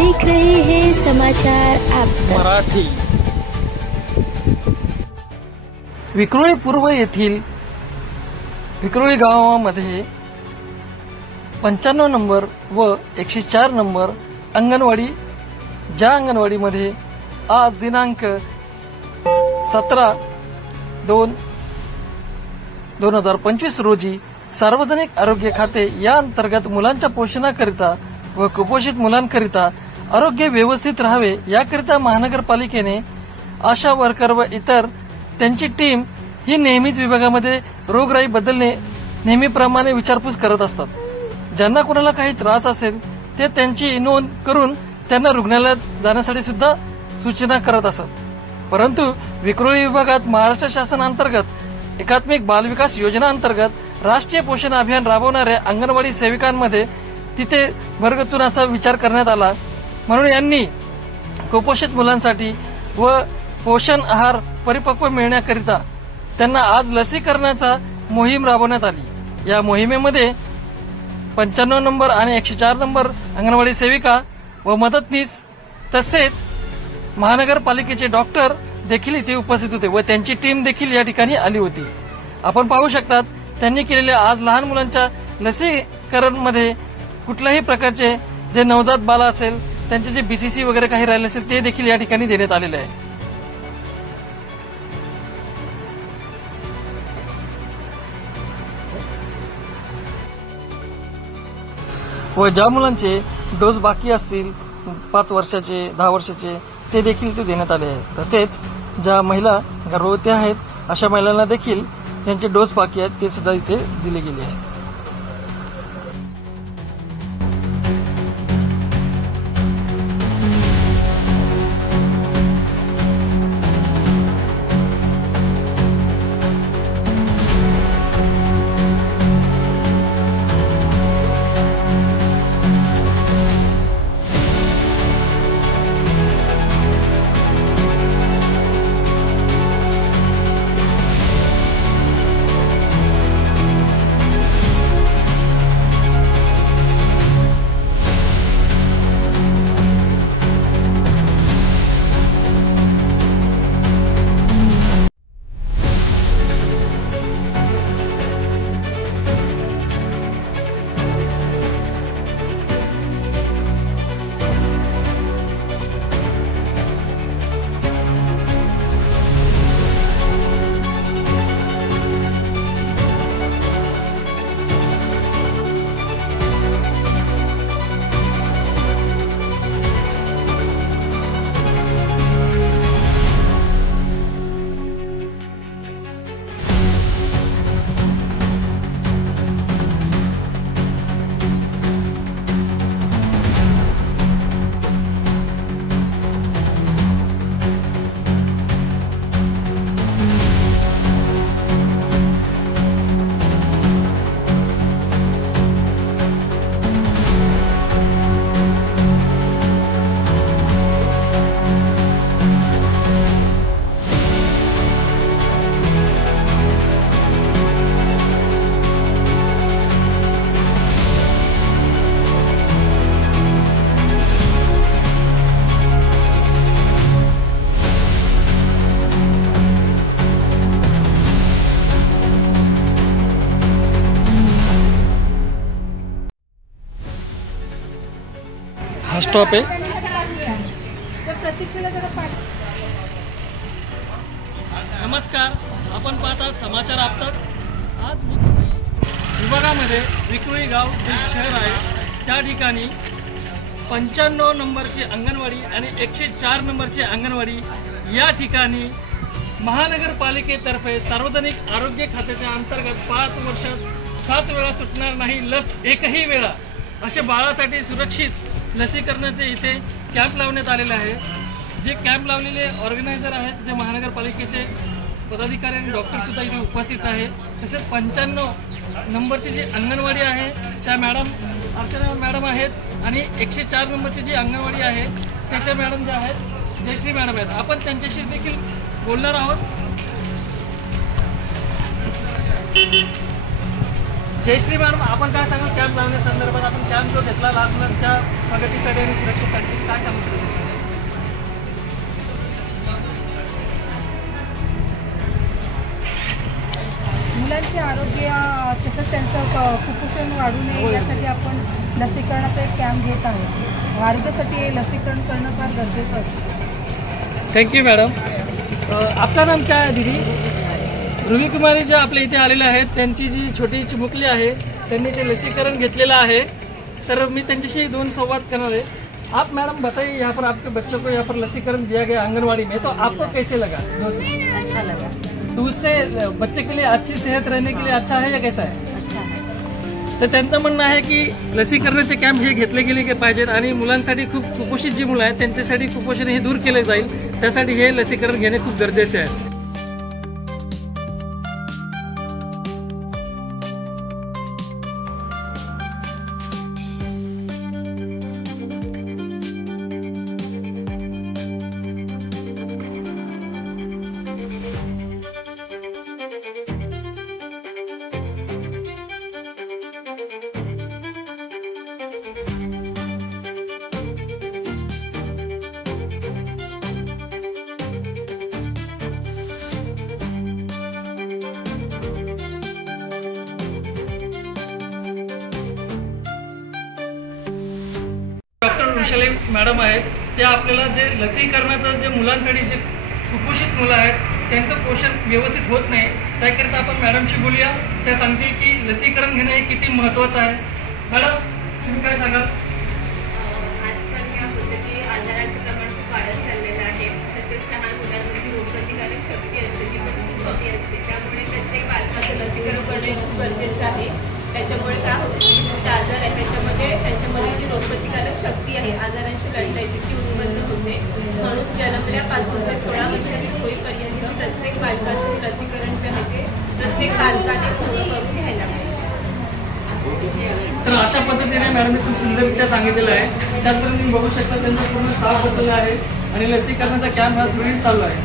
देख रहे हैं समाचार आप मराठी। विक्रोळी पूर्व येथील विक्रोळी गावामध्ये 95 नंबर व 104 नंबर अंगणवाडी, ज्या अंगणवाडीमध्ये आज दिनांक 17/2/2025 रोजी सार्वजनिक आरोग्य खाते या अंतर्गत मुलांच्या पोषणाकरिता व कुपोषित मुलांकरिता आरोग्य व्यवस्थित राहावे याकरिता महानगरपालिकेने आशा वर्कर व इतर त्यांची टीम ही नेहमीच विभागामध्ये रोगराईबद्दल नेहमीप्रमाणे विचारपूस करत असतात। ज्यांना कोणाला काही त्रास असेल ते त्यांची नोंद करून त्यांना रुग्णालयात जाण्यासाठी सुद्धा सूचना करत असतात। परंतु विक्रोळी विभागात महाराष्ट्र शासनांतर्गत एकात्मिक बालविकास योजना अंतर्गत राष्ट्रीय पोषण अभियान राबवणाऱ्या अंगणवाडी सेविकांमध्ये तिथे भरगतून असा विचार करण्यात आला, म्हणून यांनी कुपोषित मुलांसाठी व पोषण आहार परिपक्व मिळण्याकरिता त्यांना आज लसीकरणाचा मोहीम राबवण्यात आली। या मोहिमेमध्ये 95 नंबर आणि 104 नंबर अंगणवाडी सेविका व मदतनीस तसेच महानगरपालिकेचे डॉक्टर देखील इथे उपस्थित होते व त्यांची टीम देखील या ठिकाणी आली होती। आपण पाहू शकतात त्यांनी केलेल्या आज लहान मुलांच्या लसीकरणमध्ये कुठल्याही प्रकारचे जे नवजात बाल असेल त्यांचे जे बीसीसी वगैरे काही राहिले असेल ते देखील या ठिकाणी देण्यात आलेले आहे। व ज्या मुलांचे डोस बाकी असतील 5 वर्षाचे 10 वर्षाचे ते देखील ते देण्यात आले आहे। तसेच ज्या महिला गर्भवती आहेत अशा महिलांना देखील ज्यांचे डोस बाकी आहेत ते सुद्धा इथे दिले गेले आहेत। स्टॉप आहे। नमस्कार, आपण पाहतात समाचार आपतक। आज विभागामध्ये विक्रोळी गाव जे शहर आहे त्या ठिकाणी 95 नंबरची अंगणवाडी आणि 104 नंबरची अंगणवाडी या ठिकाणी महानगरपालिकेतर्फे सार्वजनिक आरोग्य खात्याच्या अंतर्गत 5 वर्षात 7 वेळा सुटणार नाही लस एकही वेळा असे बाळासाठी सुरक्षित लसीकरणाचे इथे कॅम्प लावण्यात आलेले आहे। जे कॅम्प लावलेले ऑर्गनायझर आहेत जे महानगरपालिकेचे पदाधिकारी आणि डॉक्टर सुद्धा इथे उपस्थित आहे। तसेच 95 नंबरची जी अंगणवाडी आहे त्या मॅडम अर्चना मॅडम आहेत आणि 104 नंबरची जी अंगणवाडी आहे त्याच्या मॅडम ज्या आहेत जयश्री मॅडम आहेत। आपण त्यांच्याशी देखील बोलणार आहोत। जयश्री मॅडम, आपण काय सांगू कॅम्प लावण्यासंदर्भात? आपण कॅम्प जो घेतला लहान मुलांच्या प्रगतीसाठी आणि सुरक्षेसाठी, काय सांगू शकतो? मुलांचे आरोग्य तसंच त्यांचं कुपोषण वाढू नये यासाठी आपण लसीकरणाचा एक कॅम्प घेत आहोत. आरोग्यासाठी हे लसीकरण करणं फार गरजेचं असतं. Thank you madam. आपका नाम क्या है दीदी? रुबी कुमारी जे आपल्या इथे आलेले आहेत, त्यांची जी छोटी चिमुकली आहे, त्यांनी ते लसीकरण घेतलेलं आहे. तर मी त्यांच्याशी दोन संवाद करणार है. आप मैडम बताइए, यहाँ पर आपके बच्चों को यहाँ पर लसीकरण दिया गया आंगनवाड़ी में, तो आपको कैसे लगा? अच्छा लगा. तो उससे बच्चे के लिए अच्छी सेहत रहने के लिए अच्छा है या कैसा है? अच्छा है. तर त्यांचं म्हणणं आहे की लसीकरणाचे कॅम्प हे घेतले गेले पाहिजेत आणि मुलांसाठी खूप कुपोषित जी मुलं आहेत त्यांच्यासाठी कुपोषण हे दूर केले जाईल, त्यासाठी हे लसीकरण घेणे खूप गरजेचे आहे. डॉक्टर वृषाली मॅडम आहेत, त्या आपल्याला जे लसीकरणाचं जे मुलांसाठी जे कुपोषित मुलं आहेत त्यांचं पोषण व्यवस्थित होत नाही, त्याकरिता आपण मॅडमशी बोलूया. त्या सांगतील की लसीकरण घेणं हे किती महत्त्वाचं आहे. मॅडम, तुम्ही काय सांगाल? आजकाल या पद्धती आजारांचं प्रमाण खूप वाढत चाललेलं आहे. तसेच लहान मुलांमध्ये रोगप्रतिकारक शक्ती असते ती पण खूप कमी असते. त्यामुळे प्रत्येक बालकाचं लसीकरण करणे खूप गरजेचं आहे. त्याच्यामुळे काय होतं की मोठे आजार आहे त्याच्यामध्ये जी रोगप्रतिकारक शक्ती आहे, आजारांशी लढण्याची ती उत्पन्न होते. म्हणून जन्मल्यापासून ते 16 वर्षाचे होईपर्यंत प्रत्येक बालकाचं लसीकरण जे आहे ते प्रत्येक बालकाने पूर्ण करून घ्यायला पाहिजे. तर अशा पद्धतीने मॅडमने खूप सुंदररित्या सांगितलेलं आहे. त्याचबरोबर तुम्ही बघू शकता त्यांचा पूर्ण स्टाफ बसलेला आहे आणि लसीकरणाचा कॅम्प हा सुरळीत चालू आहे.